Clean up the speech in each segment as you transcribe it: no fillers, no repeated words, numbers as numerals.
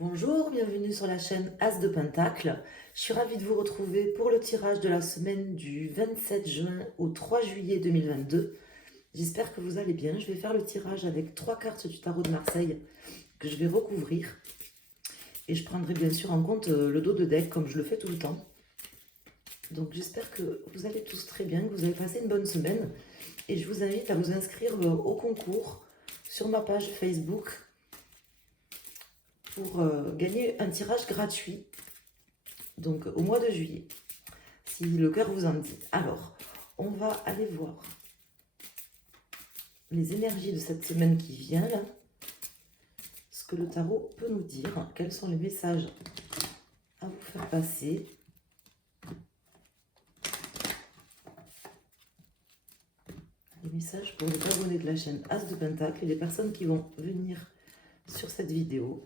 Bonjour, bienvenue sur la chaîne As de Pentacle. Je suis ravie de vous retrouver pour le tirage de la semaine du 27 juin au 3 juillet 2022. J'espère que vous allez bien. Je vais faire le tirage avec 3 cartes du tarot de Marseille que je vais recouvrir. Et je prendrai bien sûr en compte le dos de deck comme je le fais tout le temps. Donc j'espère que vous allez tous très bien, que vous avez passé une bonne semaine. Et je vous invite à vous inscrire au concours sur ma page Facebook pour gagner un tirage gratuit, donc au mois de juillet, si le cœur vous en dit. Alors, on va aller voir les énergies de cette semaine qui vient, là, ce que le tarot peut nous dire, quels sont les messages à vous faire passer. Les messages pour les abonnés de la chaîne As de Pentacle et les personnes qui vont venir sur cette vidéo.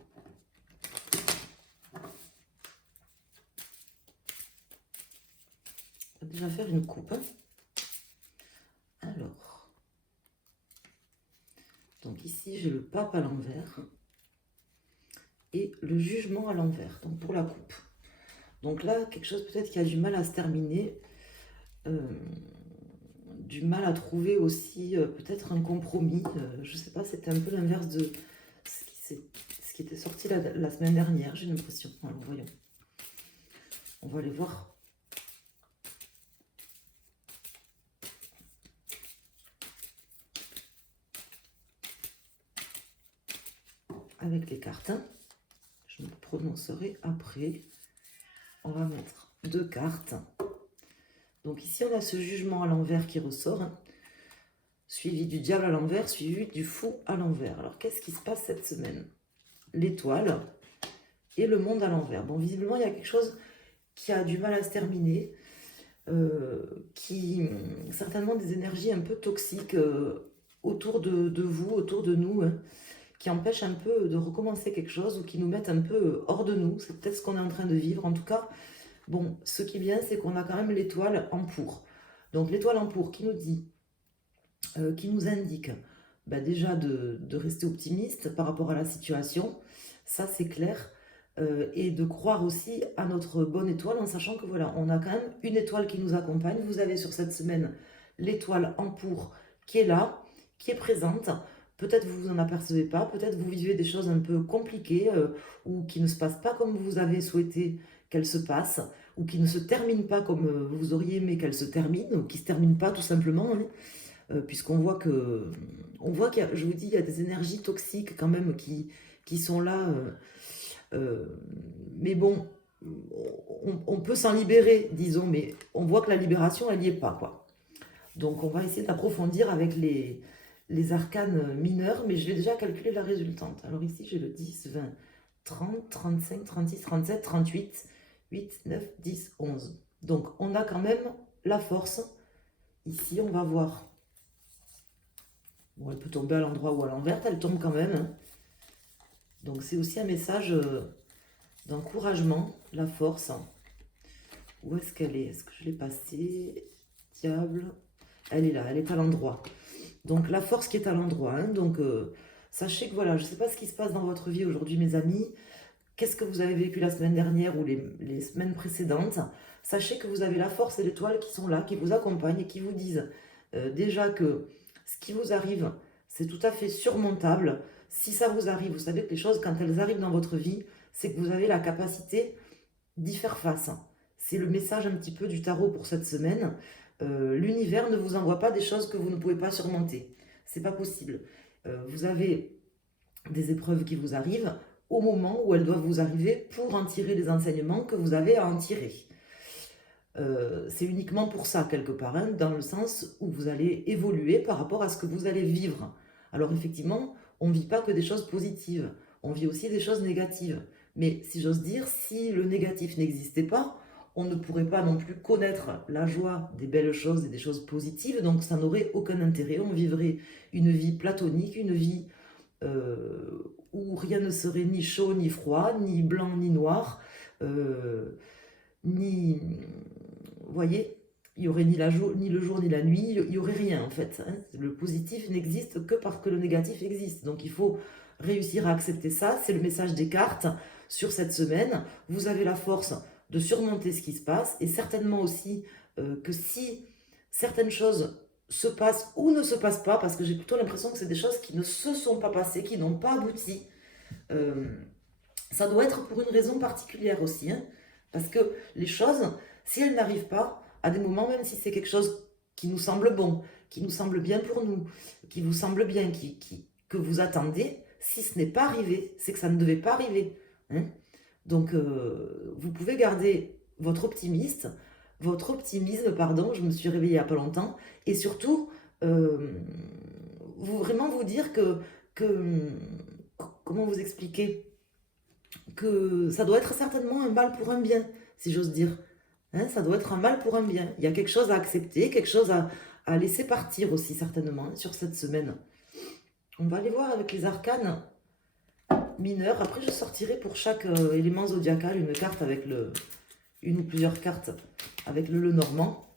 On va déjà faire une coupe. Alors, donc ici j'ai le pape à l'envers et le jugement à l'envers, donc pour la coupe. Donc là, quelque chose peut-être qui a du mal à se terminer, du mal à trouver aussi peut-être un compromis. Je ne sais pas, c'était un peu l'inverse de ce qui était sorti la semaine dernière, j'ai l'impression. Alors voyons. On va aller voir. Avec les cartes. Je me prononcerai après. On va mettre 2 cartes. Donc ici, on a ce jugement à l'envers qui ressort, hein, suivi du diable à l'envers, suivi du fou à l'envers. Alors, qu'est-ce qui se passe cette semaine? L'étoile et le monde à l'envers. Bon, visiblement, il y a quelque chose qui a du mal à se terminer, certainement des énergies un peu toxiques autour de vous, autour de nous, hein, qui empêchent un peu de recommencer quelque chose ou qui nous mettent un peu hors de nous. C'est peut-être ce qu'on est en train de vivre. En tout cas, bon, ce qui est bien, c'est qu'on a quand même l'étoile en pour. Donc l'étoile en pour qui nous dit, qui nous indique déjà de rester optimiste par rapport à la situation, ça c'est clair, et de croire aussi à notre bonne étoile en sachant que voilà, on a quand même une étoile qui nous accompagne. Vous avez sur cette semaine l'étoile en pour qui est là, qui est présente. Peut-être vous vous en apercevez pas, peut-être vous vivez des choses un peu compliquées ou qui ne se passent pas comme vous avez souhaité qu'elles se passent, ou qui ne se terminent pas comme vous auriez aimé qu'elles se terminent, ou qui ne se terminent pas tout simplement, hein, puisqu'on voit que, je vous dis, il y a des énergies toxiques quand même qui sont là, mais bon, on peut s'en libérer, disons, mais on voit que la libération, elle n'y est pas, quoi. Donc on va essayer d'approfondir avec les arcanes mineurs, mais je vais déjà calculer la résultante. Alors ici, j'ai le 10, 20, 30, 35, 36, 37, 38, 8, 9, 10, 11. Donc on a quand même la force. Ici, on va voir. Bon, elle peut tomber à l'endroit ou à l'envers, elle tombe quand même, hein. Donc c'est aussi un message d'encouragement, la force. Où est-ce qu'elle est? Est-ce que je l'ai passée? Diable. Elle est là, elle est à l'endroit. Donc la force qui est à l'endroit, hein. Donc sachez que voilà, je ne sais pas ce qui se passe dans votre vie aujourd'hui, mes amis. Qu'est-ce que vous avez vécu la semaine dernière ou les semaines précédentes? Sachez que vous avez la force et l'étoile qui sont là, qui vous accompagnent et qui vous disent déjà que ce qui vous arrive, c'est tout à fait surmontable. Si ça vous arrive, vous savez que les choses, quand elles arrivent dans votre vie, c'est que vous avez la capacité d'y faire face. C'est le message un petit peu du tarot pour cette semaine. L'univers ne vous envoie pas des choses que vous ne pouvez pas surmonter. C'est pas possible. Vous avez des épreuves qui vous arrivent au moment où elles doivent vous arriver pour en tirer les enseignements que vous avez à en tirer. C'est uniquement pour ça, quelque part, hein, dans le sens où vous allez évoluer par rapport à ce que vous allez vivre. Alors effectivement, on ne vit pas que des choses positives, on vit aussi des choses négatives. Mais si j'ose dire, si le négatif n'existait pas, on ne pourrait pas non plus connaître la joie des belles choses et des choses positives, donc ça n'aurait aucun intérêt. On vivrait une vie platonique, une vie où rien ne serait ni chaud ni froid, ni blanc ni noir, ni... Vous voyez, il n'y aurait ni le jour ni la nuit, il n'y aurait rien en fait, hein. Le positif n'existe que parce que le négatif existe. Donc il faut réussir à accepter ça. C'est le message des cartes sur cette semaine. Vous avez la force de surmonter ce qui se passe et certainement aussi que si certaines choses se passent ou ne se passent pas, parce que j'ai plutôt l'impression que c'est des choses qui ne se sont pas passées, qui n'ont pas abouti, euh, ça doit être pour une raison particulière aussi, hein, parce que les choses, si elles n'arrivent pas, à des moments, même si c'est quelque chose qui nous semble bon, qui nous semble bien pour nous, qui vous semble bien, que vous attendez, si ce n'est pas arrivé, c'est que ça ne devait pas arriver, hein. Donc, vous pouvez garder votre optimisme, pardon, je me suis réveillée il n'y a pas longtemps, et surtout, vous vraiment vous dire que comment vous expliquer? Que ça doit être certainement un mal pour un bien, si j'ose dire. Hein, ça doit être un mal pour un bien. Il y a quelque chose à accepter, quelque chose à laisser partir aussi, certainement, hein, sur cette semaine. On va aller voir avec les arcanes mineurs. Après, je sortirai pour chaque élément zodiacal une carte avec une ou plusieurs cartes avec le Lenormand.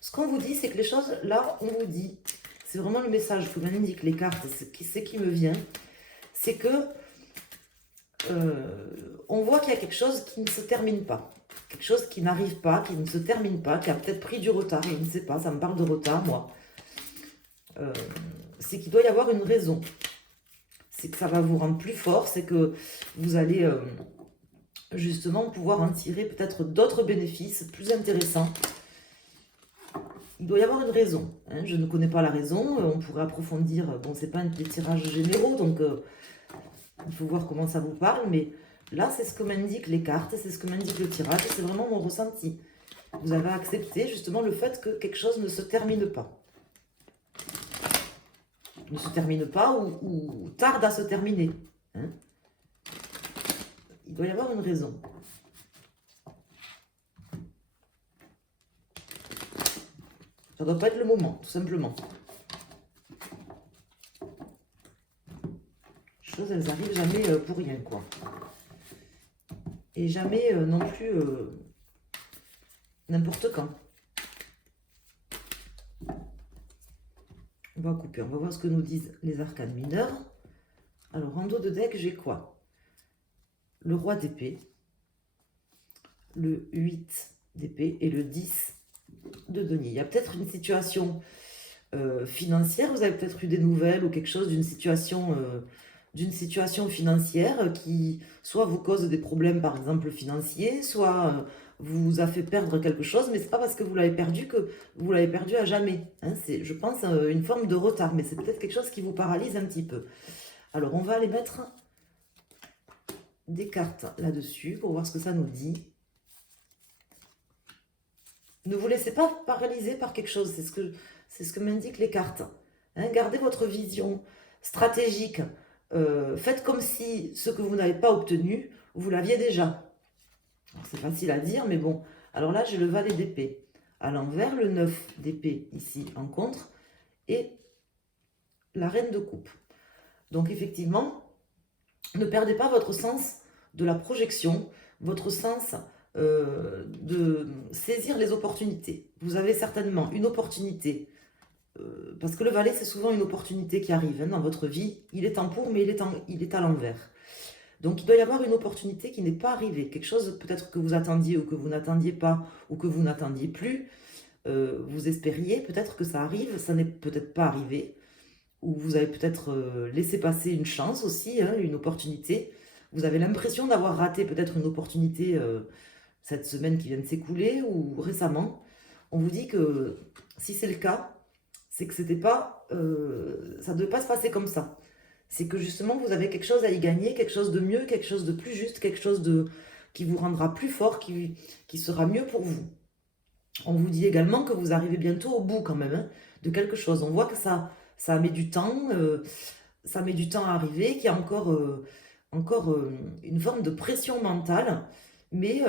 Ce qu'on vous dit, c'est que les choses, là, on vous dit, c'est vraiment le message que m'indiquent les cartes, c'est qui me vient, c'est que on voit qu'il y a quelque chose qui ne se termine pas. Quelque chose qui n'arrive pas, qui ne se termine pas, qui a peut-être pris du retard, je ne sais pas, ça me parle de retard, moi. C'est qu'il doit y avoir une raison. C'est que ça va vous rendre plus fort, c'est que vous allez justement pouvoir en tirer peut-être d'autres bénéfices plus intéressants. Il doit y avoir une raison, hein. Je ne connais pas la raison, on pourrait approfondir, bon, c'est pas des tirages généraux, donc il faut voir comment ça vous parle, mais là, c'est ce que m'indiquent les cartes, c'est ce que m'indique le tirage, c'est vraiment mon ressenti. Vous avez accepté justement le fait que quelque chose ne se termine pas. Ne se termine pas ou tarde à se terminer, hein. Il doit y avoir une raison. Ça ne doit pas être le moment, tout simplement. Les choses, elles n'arrivent jamais pour rien, quoi. Et jamais non plus n'importe quand. On va couper, on va voir ce que nous disent les arcanes mineurs. Alors, en dos de deck, j'ai quoi? Le roi d'épée, le 8 d'épée et le 10 de denier. Il y a peut-être une situation financière, vous avez peut-être eu des nouvelles ou quelque chose d'une situation financière qui soit vous cause des problèmes, par exemple financiers, soit vous a fait perdre quelque chose, mais c'est pas parce que vous l'avez perdu que vous l'avez perdu à jamais, hein. C'est, je pense, une forme de retard, mais c'est peut-être quelque chose qui vous paralyse un petit peu. Alors, on va aller mettre des cartes là-dessus pour voir ce que ça nous dit. Ne vous laissez pas paralyser par quelque chose, c'est ce que m'indiquent les cartes, hein. Gardez votre vision stratégique. Faites comme si ce que vous n'avez pas obtenu, vous l'aviez déjà. C'est facile à dire, mais bon. Alors là, j'ai le valet d'épée. À l'envers, le 9 d'épée ici en contre. Et la reine de coupe. Donc effectivement, ne perdez pas votre sens de la projection, votre sens de saisir les opportunités. Vous avez certainement une opportunité, parce que le valet, c'est souvent une opportunité qui arrive, hein, dans votre vie. Il est en pour, mais il est à l'envers. Donc, il doit y avoir une opportunité qui n'est pas arrivée. Quelque chose peut-être que vous attendiez ou que vous n'attendiez pas ou que vous n'attendiez plus. Vous espériez peut-être que ça arrive, ça n'est peut-être pas arrivé. Ou vous avez peut-être laissé passer une chance aussi, hein, une opportunité. Vous avez l'impression d'avoir raté peut-être une opportunité cette semaine qui vient de s'écouler ou récemment. On vous dit que si c'est le cas, c'est que c'était pas, ça ne devait pas se passer comme ça. C'est que justement, vous avez quelque chose à y gagner, quelque chose de mieux, quelque chose de plus juste, quelque chose qui vous rendra plus fort, qui sera mieux pour vous. On vous dit également que vous arrivez bientôt au bout quand même, hein, de quelque chose. On voit que ça met du temps, ça met du temps à arriver, qu'il y a encore une forme de pression mentale. Mais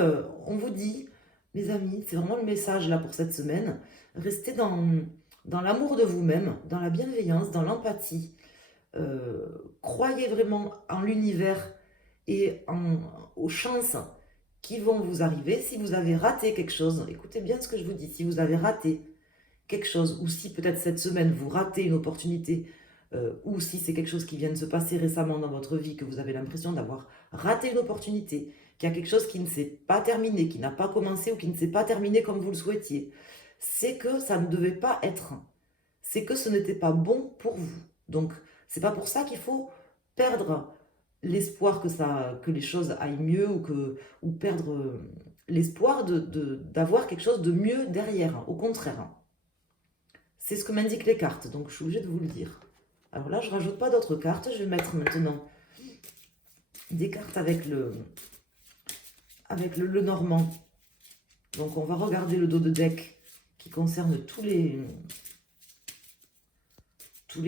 on vous dit, les amis, c'est vraiment le message là pour cette semaine, restez dans l'amour de vous-même, dans la bienveillance, dans l'empathie. Croyez vraiment en l'univers et aux chances qui vont vous arriver. Si vous avez raté quelque chose, écoutez bien ce que je vous dis, si vous avez raté quelque chose, ou si peut-être cette semaine vous ratez une opportunité ou si c'est quelque chose qui vient de se passer récemment dans votre vie, que vous avez l'impression d'avoir raté une opportunité, qu'il y a quelque chose qui ne s'est pas terminé, qui n'a pas commencé ou qui ne s'est pas terminé comme vous le souhaitiez, c'est que ça ne devait pas être. C'est que ce n'était pas bon pour vous. Donc, c'est pas pour ça qu'il faut perdre l'espoir que les choses aillent mieux ou perdre l'espoir d'avoir quelque chose de mieux derrière. Au contraire. C'est ce que m'indiquent les cartes, donc je suis obligée de vous le dire. Alors là, je rajoute pas d'autres cartes. Je vais mettre maintenant des cartes avec le Lenormand. Donc on va regarder le dos de deck qui concerne tous les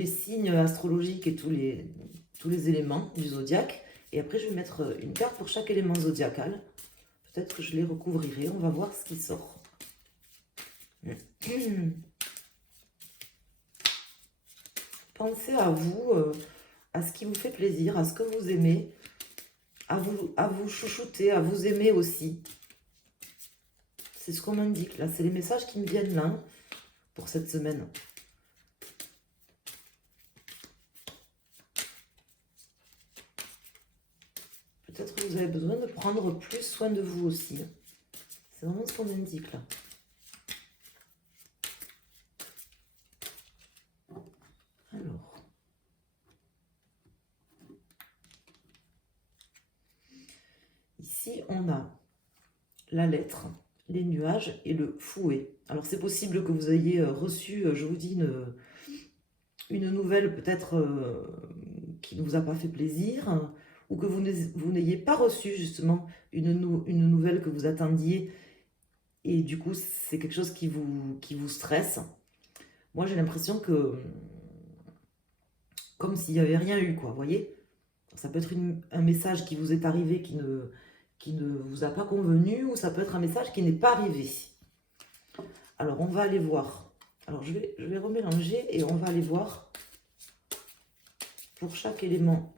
signes astrologiques et tous les éléments du zodiaque. Et après, je vais mettre une carte pour chaque élément zodiacal. Peut-être que je les recouvrirai. On va voir ce qui sort. Pensez à vous, à ce qui vous fait plaisir, à ce que vous aimez, à vous chouchouter, à vous aimer aussi. C'est ce qu'on m'indique là. C'est les messages qui me viennent là pour cette semaine. Peut-être que vous avez besoin de prendre plus soin de vous aussi. C'est vraiment ce qu'on m'indique là. Alors. Ici, on a la lettre, les nuages et le fouet. Alors, c'est possible que vous ayez reçu, je vous dis, une nouvelle peut-être qui ne vous a pas fait plaisir, ou que vous n'ayez pas reçu justement une nouvelle que vous attendiez, et du coup, c'est quelque chose qui vous stresse. Moi, j'ai l'impression que, comme s'il n'y avait rien eu, quoi, vous voyez? Ça peut être un message qui vous est arrivé qui ne vous a pas convenu, ou ça peut être un message qui n'est pas arrivé. Alors, on va aller voir. Alors, je vais remélanger et on va aller voir pour chaque élément.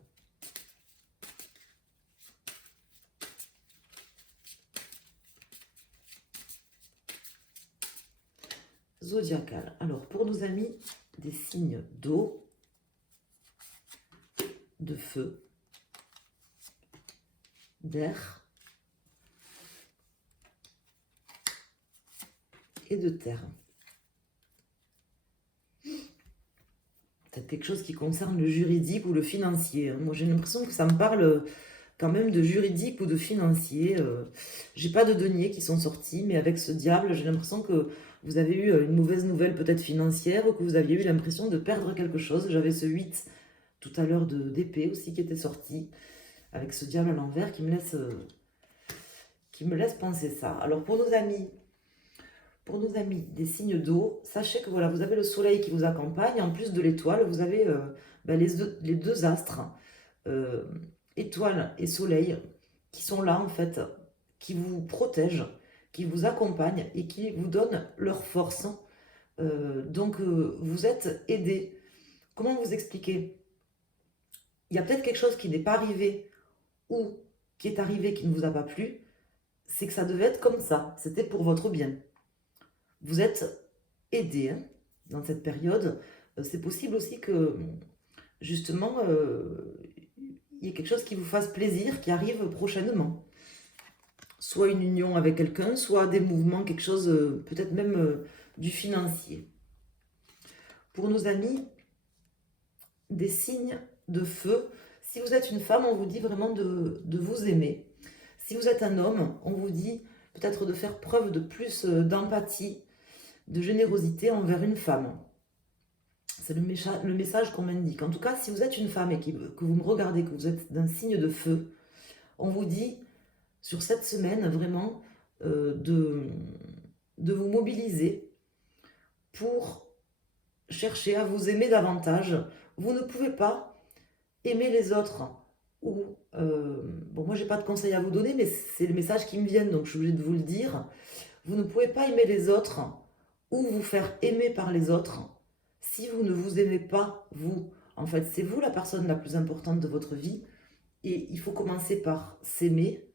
Zodiacal. Alors, pour nos amis des signes d'eau, de feu, d'air et de terre. Peut-être quelque chose qui concerne le juridique ou le financier. Moi, j'ai l'impression que ça me parle quand même de juridique ou de financier. J'ai pas de deniers qui sont sortis, mais avec ce diable, j'ai l'impression que vous avez eu une mauvaise nouvelle peut-être financière, ou que vous aviez eu l'impression de perdre quelque chose. J'avais ce 8 tout à l'heure d'épée aussi qui était sorti, avec ce diable à l'envers qui me laisse penser ça. Alors pour nos amis des signes d'eau, sachez que voilà, vous avez le soleil qui vous accompagne, en plus de l'étoile, vous avez les deux astres, étoile et soleil, qui sont là en fait, qui vous protègent, qui vous accompagnent et qui vous donnent leur force. Donc vous êtes aidés. Comment vous expliquer? Il y a peut-être quelque chose qui n'est pas arrivé ou qui est arrivé qui ne vous a pas plu. C'est que ça devait être comme ça. C'était pour votre bien. Vous êtes aidé dans cette période. C'est possible aussi que, justement, il y ait quelque chose qui vous fasse plaisir, qui arrive prochainement. Soit une union avec quelqu'un, soit des mouvements, quelque chose, peut-être même du financier. Pour nos amis, des signes de feu. Si vous êtes une femme, on vous dit vraiment de vous aimer. Si vous êtes un homme, on vous dit peut-être de faire preuve de plus d'empathie, de générosité envers une femme. C'est le message qu'on m'indique. En tout cas, si vous êtes une femme et que vous me regardez, que vous êtes d'un signe de feu, on vous dit sur cette semaine vraiment de vous mobiliser pour chercher à vous aimer davantage. Vous ne pouvez pas aimer les autres ou... bon, moi, j'ai pas de conseils à vous donner, mais c'est le message qui me vient, donc je suis obligée de vous le dire. Vous ne pouvez pas aimer les autres ou vous faire aimer par les autres si vous ne vous aimez pas, vous. En fait, c'est vous la personne la plus importante de votre vie, et il faut commencer par s'aimer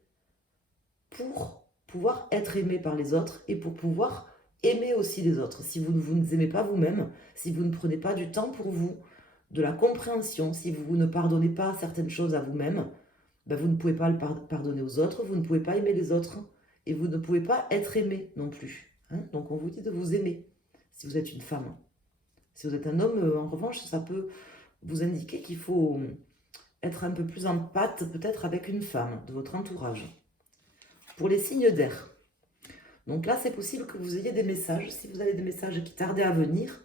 pour pouvoir être aimé par les autres et pour pouvoir aimer aussi les autres. Si vous ne vous aimez pas vous-même, si vous ne prenez pas du temps pour vous, de la compréhension. Si vous ne pardonnez pas certaines choses à vous-même, ben vous ne pouvez pas le pardonner aux autres, vous ne pouvez pas aimer les autres, et vous ne pouvez pas être aimé non plus. Hein. Donc on vous dit de vous aimer, si vous êtes une femme. Si vous êtes un homme, en revanche, ça peut vous indiquer qu'il faut être un peu plus en pâte, peut-être avec une femme de votre entourage. Pour les signes d'air, donc là, c'est possible que vous ayez des messages. Si vous avez des messages qui tardaient à venir,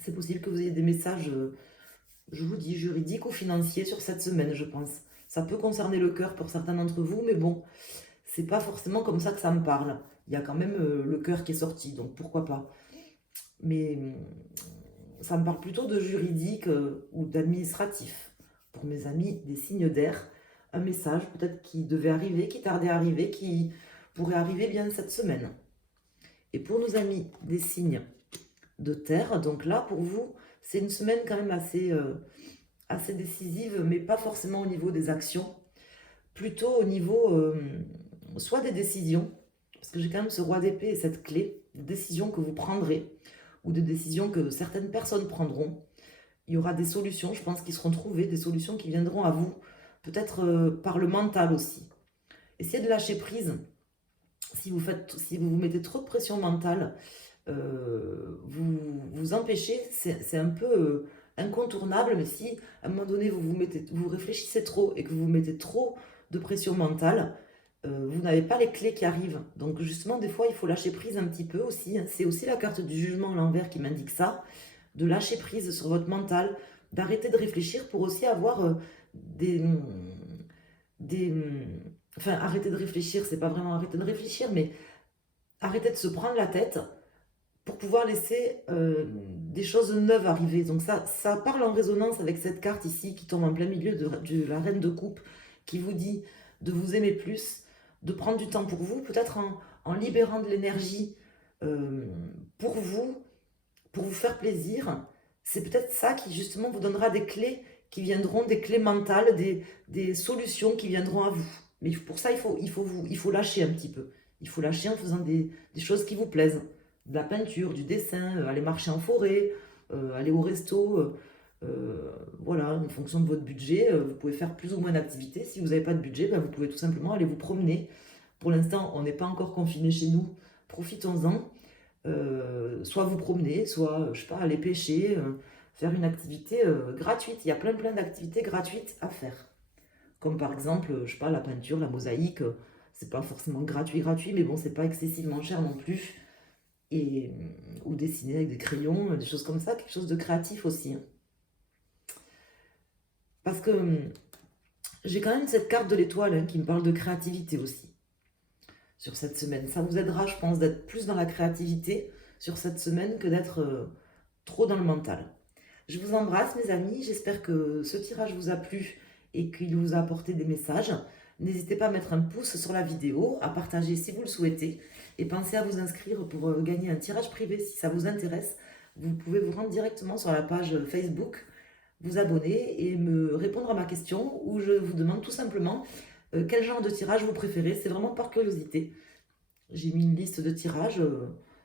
c'est possible que vous ayez des messages, je vous dis, juridiques ou financiers sur cette semaine, je pense. Ça peut concerner le cœur pour certains d'entre vous, mais bon, c'est pas forcément comme ça que ça me parle. Il y a quand même le cœur qui est sorti, donc pourquoi pas. Mais ça me parle plutôt de juridique ou d'administratif. Pour mes amis des signes d'air, un message peut-être qui devait arriver, qui tardait à arriver, qui pourrait arriver bien cette semaine. Et pour nos amis des signes de terre, donc là pour vous, c'est une semaine quand même assez décisive, mais pas forcément au niveau des actions, plutôt au niveau soit des décisions, parce que j'ai quand même ce roi d'épée et cette clé, des décisions que vous prendrez, ou des décisions que certaines personnes prendront. Il y aura des solutions, je pense, qui seront trouvées, des solutions qui viendront à vous, peut-être par le mental aussi. Essayez de lâcher prise. Si vous vous mettez trop de pression mentale, vous empêchez, c'est un peu incontournable, mais si à un moment donné vous réfléchissez trop et que vous mettez trop de pression mentale, vous n'avez pas les clés qui arrivent. Donc justement, des fois, il faut lâcher prise un petit peu aussi. Hein. C'est aussi la carte du jugement à l'envers qui m'indique ça, de lâcher prise sur votre mental, d'arrêter de réfléchir pour aussi avoir des... Enfin, arrêter de réfléchir, c'est pas vraiment arrêter de réfléchir, mais arrêter de se prendre la tête pour pouvoir laisser des choses neuves arriver. Donc ça parle en résonance avec cette carte ici qui tombe en plein milieu de la reine de coupe, qui vous dit de vous aimer plus, de prendre du temps pour vous, peut-être en libérant de l'énergie pour vous faire plaisir. C'est peut-être ça qui justement vous donnera des clés qui viendront, des clés mentales, des solutions qui viendront à vous. Mais pour ça, il faut lâcher un petit peu. Il faut lâcher en faisant des choses qui vous plaisent. De la peinture, du dessin, aller marcher en forêt, aller au resto. Voilà, en fonction de votre budget, vous pouvez faire plus ou moins d'activités. Si vous n'avez pas de budget, ben, vous pouvez tout simplement aller vous promener. Pour l'instant, on n'est pas encore confiné chez nous. Profitons-en. Soit vous promener, soit, je sais pas, aller pêcher, faire une activité gratuite. Il y a plein d'activités gratuites à faire. Comme par exemple, je sais pas, la peinture, la mosaïque, c'est pas forcément gratuit, mais bon, c'est pas excessivement cher non plus. Et, ou dessiner avec des crayons, des choses comme ça, quelque chose de créatif aussi. Hein. Parce que j'ai quand même cette carte de l'étoile hein, qui me parle de créativité aussi sur cette semaine. Ça vous aidera, je pense, d'être plus dans la créativité sur cette semaine que d'être trop dans le mental. Je vous embrasse, mes amis. J'espère que ce tirage vous a plu et qu'il vous a apporté des messages. N'hésitez pas à mettre un pouce sur la vidéo, à partager si vous le souhaitez. Et pensez à vous inscrire pour gagner un tirage privé si ça vous intéresse. Vous pouvez vous rendre directement sur la page Facebook, vous abonner et me répondre à ma question où je vous demande tout simplement quel genre de tirage vous préférez. C'est vraiment par curiosité. J'ai mis une liste de tirages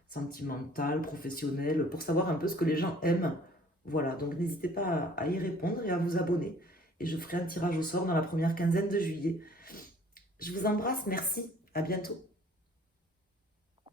sentimental, professionnel, pour savoir un peu ce que les gens aiment. Voilà, donc n'hésitez pas à y répondre et à vous abonner. Et je ferai un tirage au sort dans la première quinzaine de juillet. Je vous embrasse, merci, à bientôt.